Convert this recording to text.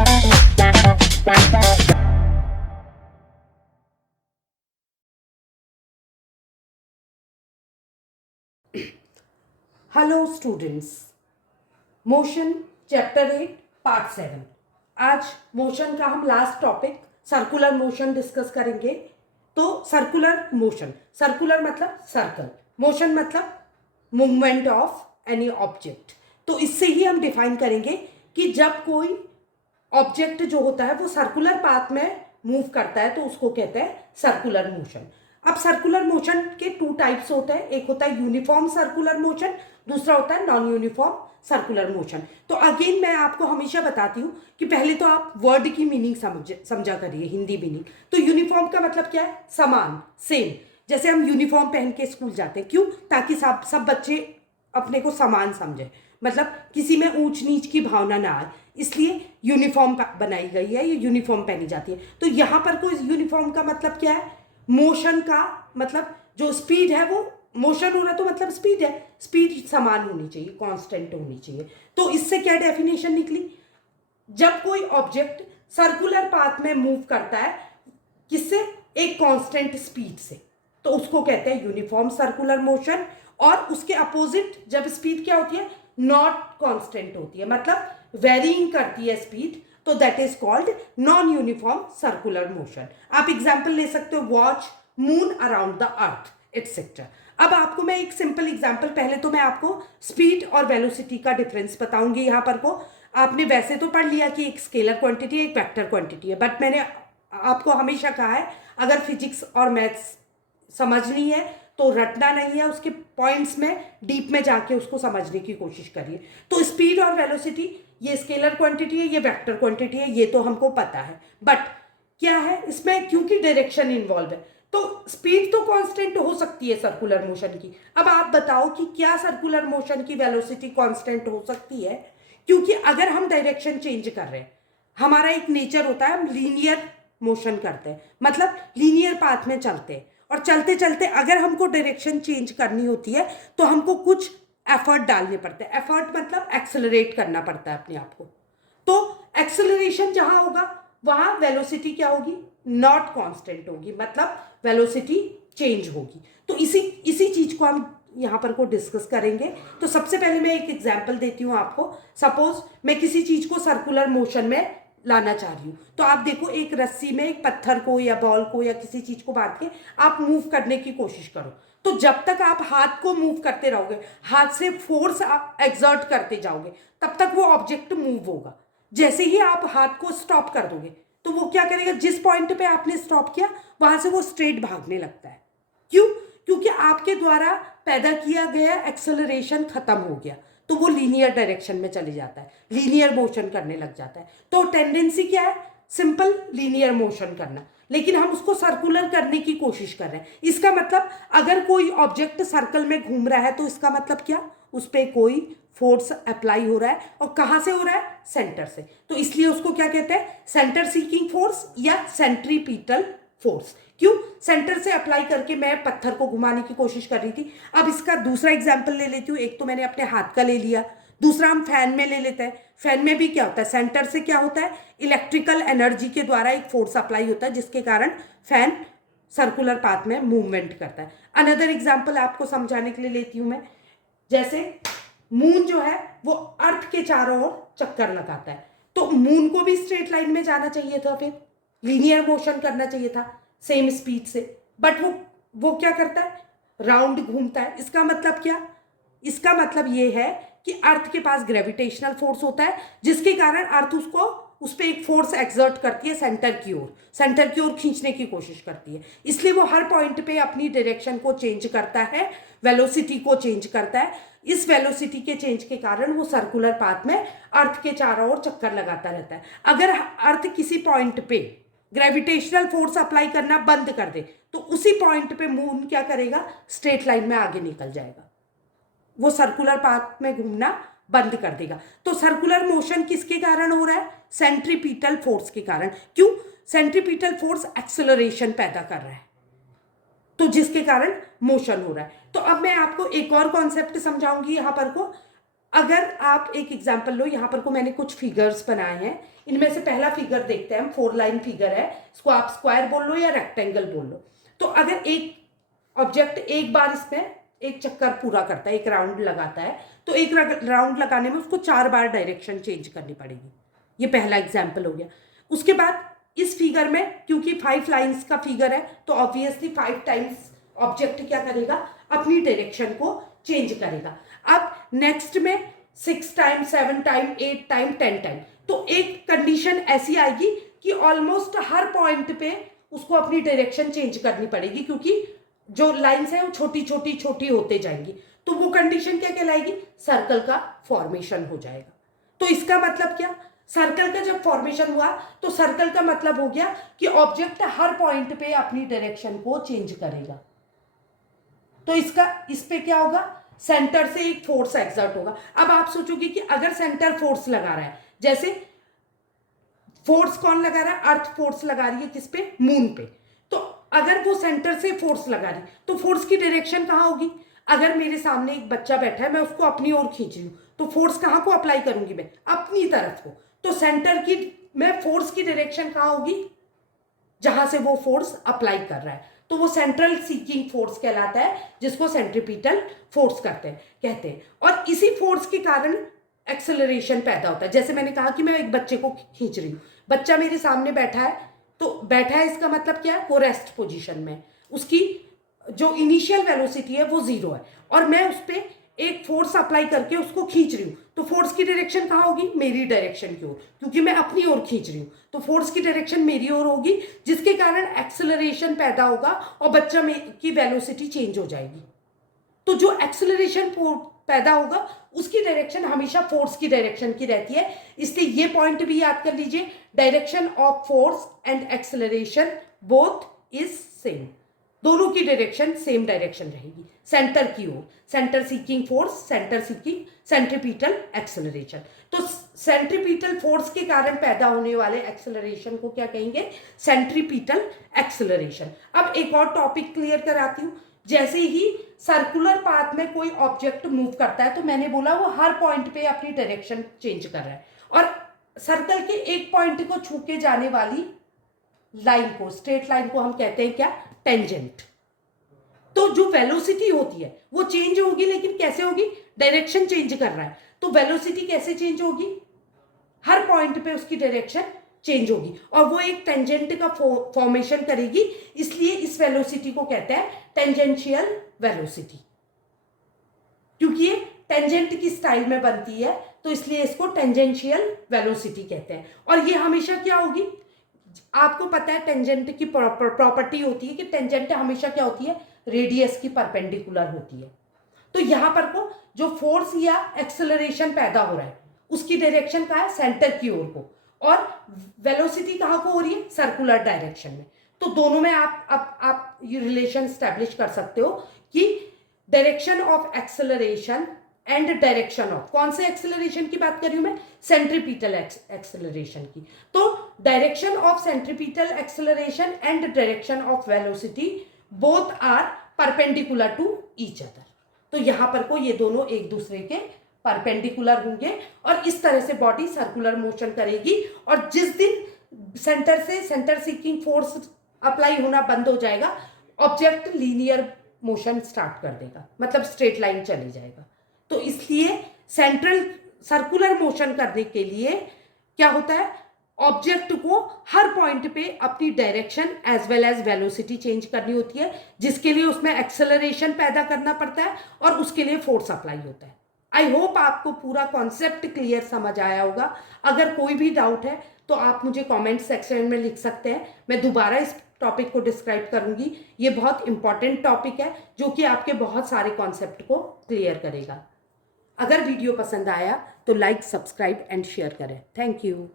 Hello students, motion chapter 8 part 7। आज motion का हम last topic circular motion discuss करेंगे। तो सर्कुलर मतलब सर्कल, मोशन मतलब मूवमेंट ऑफ एनी ऑब्जेक्ट। तो इससे ही हम डिफाइन करेंगे कि जब कोई ऑब्जेक्ट जो होता है वो सर्कुलर पाथ में मूव करता है तो उसको कहते हैं सर्कुलर मोशन। अब सर्कुलर मोशन के टू टाइप्स होते हैं, एक होता है यूनिफॉर्म सर्कुलर मोशन, दूसरा होता है नॉन यूनिफॉर्म सर्कुलर मोशन। तो अगेन मैं आपको हमेशा बताती हूँ कि पहले तो आप वर्ड की मीनिंग समझा करिए, हिंदी मीनिंग। तो यूनिफॉर्म का मतलब क्या है? समान, सेम। जैसे हम यूनिफॉर्म पहन के स्कूल जाते हैं, क्यों? ताकि सब बच्चे अपने को समान समझे, मतलब किसी में ऊंच नीच की भावना ना आए, इसलिए यूनिफॉर्म बनाई गई है, ये यूनिफॉर्म पहनी जाती है। तो यहाँ पर कोई यूनिफॉर्म का मतलब क्या है? मोशन का मतलब जो स्पीड है वो मोशन हो रहा है तो मतलब स्पीड है, स्पीड समान होनी चाहिए, कांस्टेंट होनी चाहिए। तो इससे क्या डेफिनेशन निकली? जब कोई ऑब्जेक्ट सर्कुलर पाथ में मूव करता है, किससे? एक कांस्टेंट स्पीड से, तो उसको कहते हैं यूनिफॉर्म सर्कुलर मोशन। और उसके अपोजिट जब स्पीड क्या होती है? नॉट कांस्टेंट होती है, मतलब वेरिंग करती है स्पीड, तो that is called non uniform circular motion. आप एग्जांपल ले सकते हो, watch moon around the earth etcetera. अब आपको मैं एक सिंपल एग्जांपल, पहले तो मैं आपको स्पीड और वेलोसिटी का डिफरेंस बताऊंगी। यहां पर को आपने वैसे तो पढ़ लिया कि एक स्केलर क्वांटिटी है, एक वेक्टर क्वांटिटी है, बट मैंने आपको हमेशा कहा है अगर फिजिक्स और मैथ्स समझनी है तो रटना नहीं है, उसके पॉइंट्स में डीप में जाके उसको समझने की कोशिश करिए। तो स्पीड और वेलोसिटी, ये स्केलर क्वांटिटी है, ये वेक्टर क्वांटिटी है, ये तो हमको पता है। बट क्या है इसमें? क्योंकि डायरेक्शन इन्वॉल्व है, तो स्पीड तो कांस्टेंट हो सकती है सर्कुलर मोशन की। अब आप बताओ कि क्या सर्कुलर मोशन की वेलोसिटी कांस्टेंट हो सकती है? क्योंकि अगर हम डायरेक्शन चेंज कर रहे हैं, हमारा एक नेचर होता है, हम लीनियर मोशन करते हैं, मतलब लीनियर पाथ में चलते हैं, और चलते चलते अगर हमको डायरेक्शन चेंज करनी होती है तो हमको कुछ एफर्ट डालने पड़ते हैं। एफर्ट मतलब एक्सेलरेट करना पड़ता है अपने आप को। तो एक्सेलरेशन जहां होगा वहां वेलोसिटी क्या होगी? नॉट कांस्टेंट होगी, मतलब वेलोसिटी चेंज होगी। तो इसी इसी चीज को हम यहां पर को डिस्कस करेंगे। तो सबसे पहले मैं एक एग्जांपल देती हूं आपको। सपोज मैं किसी चीज को सर्कुलर मोशन में लाना चाह रही हूं, तो आप देखो एक रस्सी में एक पत्थर को या बॉल को या किसी चीज को बांध के आप मूव करने की कोशिश करो। तो जब तक आप हाथ को मूव करते रहोगे, हाथ से फोर्स आप एक्सर्ट करते जाओगे, तब तक वो ऑब्जेक्ट मूव होगा। जैसे ही आप हाथ को स्टॉप कर दोगे तो वो क्या करेगा? जिस पॉइंट पे आपने स्टॉप किया वहां से वो स्ट्रेट भागने लगता है। क्यों? क्योंकि आपके द्वारा पैदा किया गया एक्सेलरेशन खत्म हो गया, तो वो लीनियर डायरेक्शन में चले जाता है, लीनियर मोशन करने लग जाता है। तो टेंडेंसी क्या है? सिंपल लीनियर मोशन करना, लेकिन हम उसको सर्कुलर करने की कोशिश कर रहे हैं। इसका मतलब अगर कोई ऑब्जेक्ट सर्कल में घूम रहा है तो इसका मतलब क्या? उस पर कोई फोर्स अप्लाई हो रहा है, और कहां से हो रहा है? सेंटर से। तो इसलिए उसको क्या कहते हैं? सेंटर सीकिंग फोर्स या सेंट्रीपिटल फोर्स। क्यों? सेंटर से अप्लाई करके मैं पत्थर को घुमाने की कोशिश कर रही थी। अब इसका दूसरा एग्जांपल ले लेती हूँ। एक तो मैंने अपने हाथ का ले लिया, दूसरा हम फैन में ले लेते हैं। फैन में भी क्या होता है? सेंटर से क्या होता है? इलेक्ट्रिकल एनर्जी के द्वारा एक फोर्स अप्लाई होता है, जिसके कारण फैन सर्कुलर पाथ में मूवमेंट करता है। अनदर एग्जाम्पल आपको समझाने के लिए लेती हूं मैं। जैसे मून जो है वो अर्थ के चारों ओर चक्कर लगाता है, तो मून को भी स्ट्रेट लाइन में जाना चाहिए था, फिर लीनियर मोशन करना चाहिए था सेम स्पीड से। बट वो क्या करता है? राउंड घूमता है। इसका मतलब क्या? इसका मतलब ये है कि अर्थ के पास ग्रेविटेशनल फोर्स होता है, जिसके कारण अर्थ उसको उस पर एक फोर्स एक्सर्ट करती है, सेंटर की ओर खींचने की कोशिश करती है। इसलिए वो हर पॉइंट पे अपनी डायरेक्शन को चेंज करता है, वेलोसिटी को चेंज करता है। इस वेलोसिटी के चेंज के कारण वो सर्कुलर पाथ में अर्थ के चारों ओर चक्कर लगाता रहता है। अगर अर्थ किसी पॉइंट पे ग्रेविटेशनल फोर्स अप्लाई करना बंद कर दे तो उसी पॉइंट पे मून क्या करेगा? स्ट्रेट लाइन में आगे निकल जाएगा, वो सर्कुलर पाथ में घूमना बंद कर देगा। तो सर्कुलर मोशन किसके कारण हो रहा है? सेंट्रीपिटल फोर्स के कारण। क्यों? सेंट्रीपिटल फोर्स एक्सेलरेशन पैदा कर रहा है, तो जिसके कारण मोशन हो रहा है। तो अब मैं आपको एक और कॉन्सेप्ट समझाऊंगी यहां पर को। अगर आप एक एग्जांपल लो, यहाँ पर को मैंने कुछ फिगर्स बनाए हैं, इनमें से पहला फिगर देखते हैं हम, 4 लाइन फिगर है, इसको आप स्क्वायर बोल लो या रेक्टेंगल बोल लो। तो अगर एक ऑब्जेक्ट एक बार इसमें एक चक्कर पूरा करता है, एक राउंड लगाता है, तो एक राउंड लगाने में उसको 4 बार डायरेक्शन चेंज करनी पड़ेगी। ये पहला एग्जाम्पल हो गया। उसके बाद इस फिगर में क्योंकि 5 लाइन्स का फिगर है, तो ऑब्वियसली 5 टाइम्स ऑब्जेक्ट क्या करेगा, अपनी डायरेक्शन को चेंज करेगा। अब नेक्स्ट में 6 टाइम, 7 टाइम, 8 टाइम, 10 टाइम, तो एक कंडीशन ऐसी आएगी कि ऑलमोस्ट हर पॉइंट पे उसको अपनी डायरेक्शन चेंज करनी पड़ेगी, क्योंकि जो लाइन्स है वो छोटी छोटी छोटी होते जाएंगी। तो वो कंडीशन क्या कहलाएगी, सर्कल का फॉर्मेशन हो जाएगा। तो इसका मतलब क्या, सर्कल का जब फॉर्मेशन हुआ तो सर्कल का मतलब हो गया कि ऑब्जेक्ट हर पॉइंट पे अपनी डायरेक्शन को चेंज करेगा। तो इस पे क्या होगा, सेंटर से एक फोर्स एक्सर्ट होगा। अब आप सोचोगे कि अगर सेंटर फोर्स लगा रहा है, जैसे फोर्स कौन लगा रहा है, अर्थ फोर्स लगा रही है किस पे, मून पे। तो अगर वो सेंटर से फोर्स लगा रही तो फोर्स की डायरेक्शन कहाँ होगी। अगर मेरे सामने एक बच्चा बैठा है, मैं उसको अपनी ओर खींच रही हूँ, तो फोर्स कहाँ को अप्लाई करूंगी, मैं अपनी तरफ को। तो सेंटर की मैं फोर्स की डायरेक्शन कहाँ होगी, जहां से वो फोर्स अप्लाई कर रहा है। तो वो सेंट्रल सीकिंग फोर्स कहलाता है, जिसको सेंट्रीपिटल फोर्स कहते हैं। और इसी फोर्स के कारण एक्सेलरेशन पैदा होता है। जैसे मैंने कहा कि मैं एक बच्चे को खींच रही हूँ, बच्चा मेरे सामने बैठा है, तो बैठा है इसका मतलब क्या है, वो रेस्ट पोजीशन में, उसकी जो इनिशियल वेलोसिटी है वो 0 है, और मैं उस पर एक फोर्स अप्लाई करके उसको खींच रही हूँ। तो फोर्स की डायरेक्शन कहाँ होगी, मेरी डायरेक्शन की ओर, क्योंकि मैं अपनी ओर खींच रही हूँ। तो फोर्स की डायरेक्शन मेरी ओर होगी, जिसके कारण एक्सेलरेशन पैदा होगा और बच्चा की वेलोसिटी चेंज हो जाएगी। तो जो एक्सेलरेशन पैदा होगा उसकी डायरेक्शन हमेशा फोर्स की डायरेक्शन की रहती है। इसलिए ये पॉइंट भी याद कर लीजिए, direction of force and acceleration both is same, दोनों की डायरेक्शन सेम डायरेक्शन रहेगी, सेंटर की ओर। Centre seeking force, centre seeking centripetal acceleration. तो सेंट्रीपिटल फोर्स के कारण पैदा होने वाले एक्सेलरेशन को क्या कहेंगे, सेंट्रीपिटल एक्सेलरेशन। अब एक और टॉपिक क्लियर कराती हूँ। जैसे ही सर्कुलर पाथ में कोई ऑब्जेक्ट मूव करता है, तो मैंने बोला वो हर पॉइंट पे अपनी डायरेक्शन चेंज कर रहा है, और सर्कल के एक पॉइंट को छू के जाने वाली लाइन को, स्ट्रेट लाइन को हम कहते हैं क्या, टेंजेंट। तो जो वेलोसिटी होती है वो चेंज होगी, लेकिन कैसे होगी, डायरेक्शन चेंज कर रहा है, तो वेलोसिटी कैसे चेंज होगी, हर पॉइंट पे उसकी डायरेक्शन चेंज होगी, और वो एक टेंजेंट का फॉर्मेशन करेगी। इसलिए इस वेलोसिटी को कहते हैं टेंजेंशियल वेलोसिटी, क्योंकि ये टेंजेंट की स्टाइल में बनती है, तो इसलिए इसको टेंजेंशियल वेलोसिटी कहते हैं। और ये हमेशा क्या होगी, आपको पता है टेंजेंट की प्रॉपर्टी होती है कि टेंजेंट हमेशा क्या होती है, रेडियस की परपेंडिकुलर होती है। तो यहां पर को जो फोर्स या एक्सेलरेशन पैदा हो रहा है उसकी डायरेक्शन कहाँ है, सेंटर की ओर को, और वेलोसिटी कहाँ को हो रही है, सर्कुलर डायरेक्शन में। तो दोनों में आप ये रिलेशन स्टैब्लिश कर सकते हो कि direction of acceleration and direction of, कौन से एक्सेलरेशन की बात कर रही हूं मैं, सेंट्रीपिटल एक्सेलरेशन की। तो direction of centripetal acceleration and direction of velocity both are perpendicular to each other. तो यहां पर को ये दोनों एक दूसरे के परपेंडिकुलर होंगे, और इस तरह से बॉडी सर्कुलर मोशन करेगी। और जिस दिन सेंटर से सेंटर सीकिंग फोर्स अप्लाई होना बंद हो जाएगा, ऑब्जेक्ट लीनियर मोशन स्टार्ट कर देगा, मतलब स्ट्रेट लाइन चली जाएगा। तो इसलिए सेंट्रल सर्कुलर मोशन करने के लिए क्या होता है, ऑब्जेक्ट को हर पॉइंट पे अपनी direction as well as velocity change करनी होती है, जिसके लिए उसमें एक्सेलरेशन पैदा करना पड़ता है और उसके लिए फोर्स अप्लाई होता है। आई होप आपको पूरा कॉन्सेप्ट क्लियर समझ आया होगा। अगर कोई भी डाउट है तो आप मुझे कमेंट सेक्शन में लिख सकते हैं, मैं दोबारा इस टॉपिक को डिस्क्राइब करूंगी। ये बहुत इंपॉर्टेंट टॉपिक है जो कि आपके बहुत सारे कॉन्सेप्ट को क्लियर करेगा। अगर वीडियो पसंद आया तो लाइक, सब्सक्राइब एंड शेयर करें। Thank you.